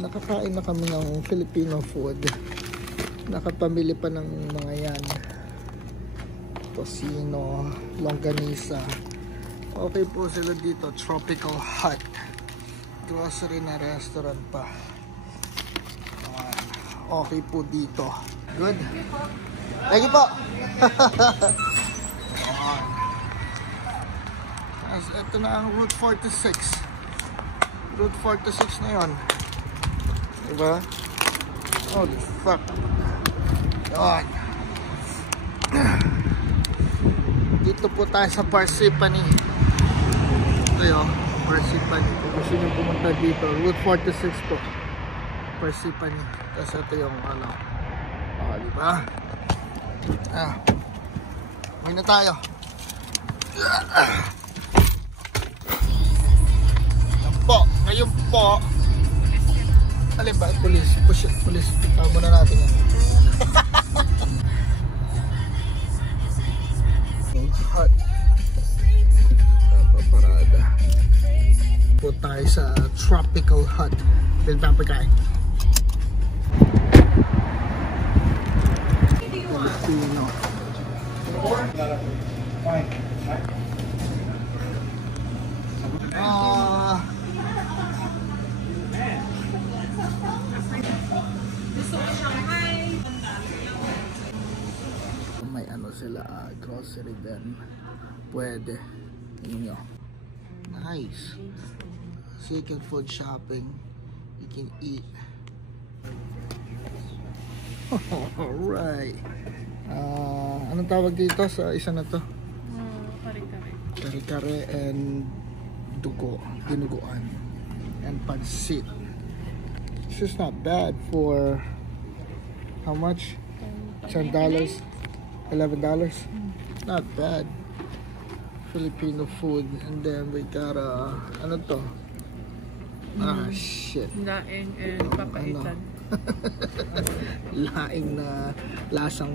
Nakakain na kami ng Filipino food. Nakapamili pa ng mga yan. Tocino, longganisa. Okay po sila dito. Tropical Hut. Grocery na restaurant pa. Okay po dito. Good. Thank you po. Ito na ang Route 46. Route 46 na yun. Diba? Holy fuck. Yun. Dito po tayo sa Parsippany. Ito yun. Parsippany. Kung gusto nyo pumunta dito. Route 46 po. Parsippany. Tapos ito yung ano. Diba? Uwi na tayo. Yan po. Ngayon po. Alin ba? Police. Police. Tawag muna natin yan. Hot. Paparada. Po tayo sa Tropical Hut. Pinapakain. Filipino. May ano sila, grocery din. Pwede. Yun nyo. Nice. So you can food shopping. You can eat. Alright. Anong tawag dito sa isa na to? Kare-kare. Kare-kare and dugo. Dinuguan. And pansit. This is not bad for how much? $10? $11? Not bad. Filipino food. And then we got ano to? Shit. Laing and papaitan. Laing na lasang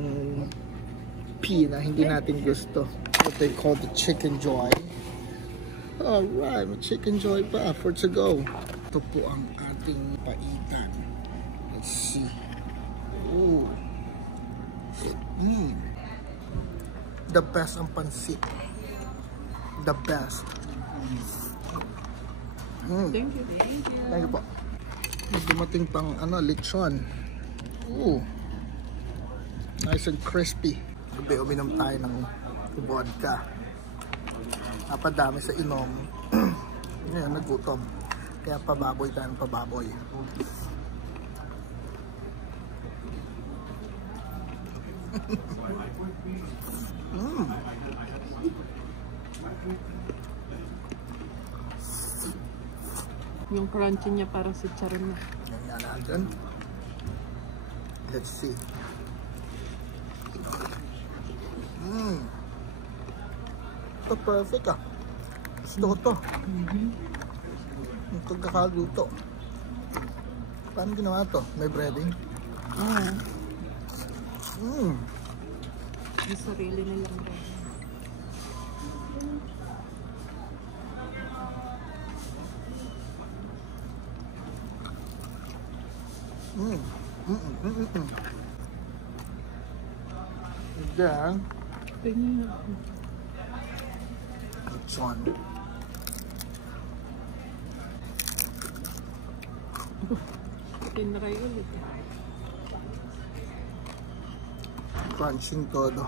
P na hindi natin gusto. What they call the Chicken Joy. Alright, may Chicken Joy pa for to go. Ito po ang ating paitan. Let's see. Ooh. The best ang pansit. The best. Thank you. Thank you po. May dumating pang ano, lechon. Ooh. Nice and crispy. Gabi uminom tayo ng vodka. Napadami sa inom. Ngayon nagutom. Kaya pababoy tayo ng pababoy. Yung crunchy niya parang si charon na. Yan natin. Let's see. Ito perfect ah. Gusto ko to. Yung pagkakaluto. Paano ginawa to? May breading? Yung sarili nilang bread. Then, Tingnan. lechon. Tinry ulit. Crunching todo.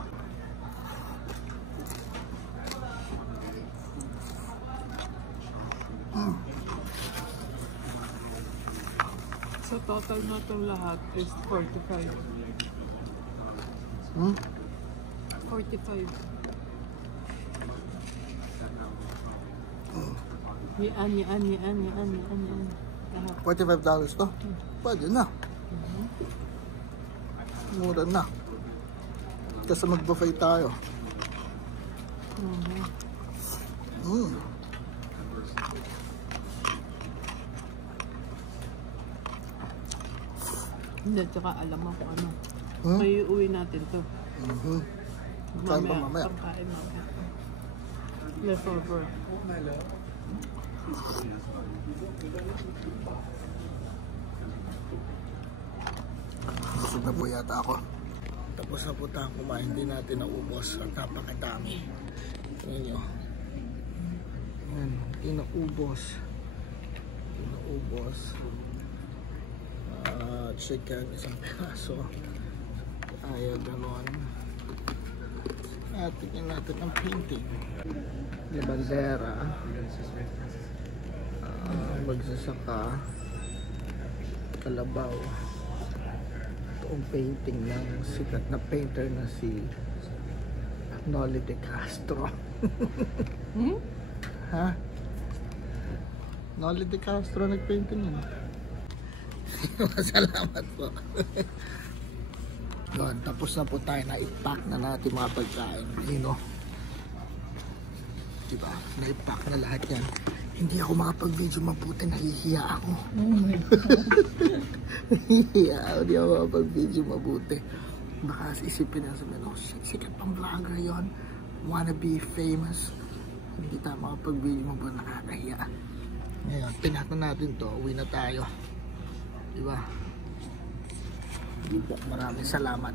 So total na itong lahat is 45. 45. Yan. Lahat. $45 to? Pwede na. Mura na. Kasi mag-buffet tayo. Hindi, tsaka alam mo kung ano. May uwi natin to. Kain pa mamaya. Pangkain mamaya. Leftover. Busog na po yata ako. Tapos na po tayong kumain. Hindi natin naubos. At napakadami. Tingnan nyo. Ayan. Inaubos. Chicken, isang piraso. Ayaw ganon. At tingnan natin ang painting. May bandera. Magsasaka. Kalabaw. Itong painting ng sikat na painter na si Noli de Castro. Ha? Noli de Castro nagpainting yun. Salamat po. Yun, tapos na po tayo na i-pack na natin mga pagkain. Yun o. Diba? Na-i-pack na lahat yan. Hindi ako makapag-video mabuti. Nahihiya ako. Oh my God. Nahihiya ako. Hindi ako makapag-video mabuti. Baka isipin na sabihin, oh, sikat pang vlogger yun. Wanna be famous. Hindi tayo makapag-video mabuti. Nakakahiya. Ngayon, pinat na natin to. Uwi na tayo. Diba? Maraming salamat.